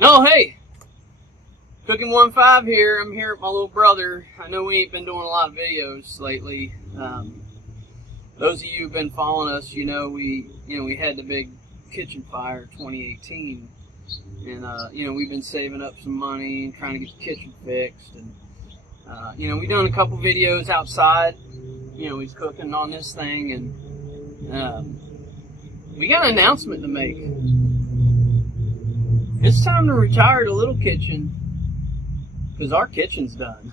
No, hey, Cooking 1.5 here. I'm here with my little brother. I know we ain't been doing a lot of videos lately. Those of you who've been following us, we had the big kitchen fire 2018, and we've been saving up some money and trying to get the kitchen fixed, and we've done a couple videos outside. He's cooking on this thing, and we got an announcement to make. It's time to retire the little kitchen because our kitchen's done.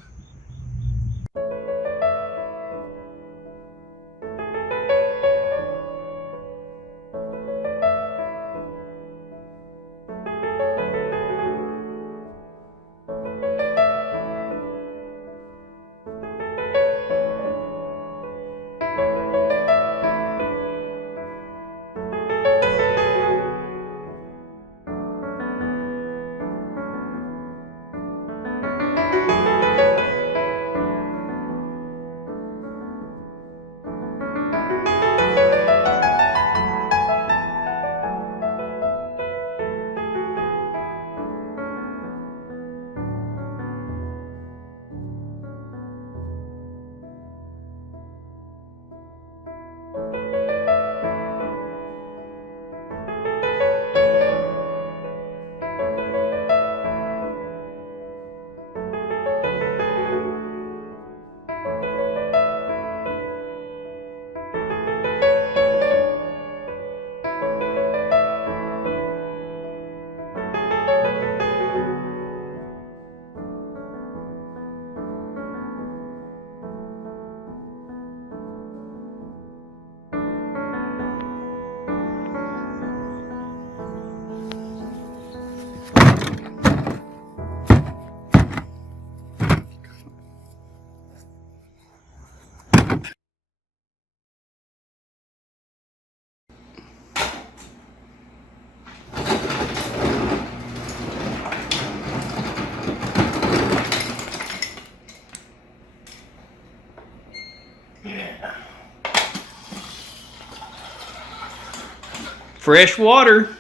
Fresh water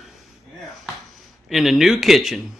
in a new kitchen.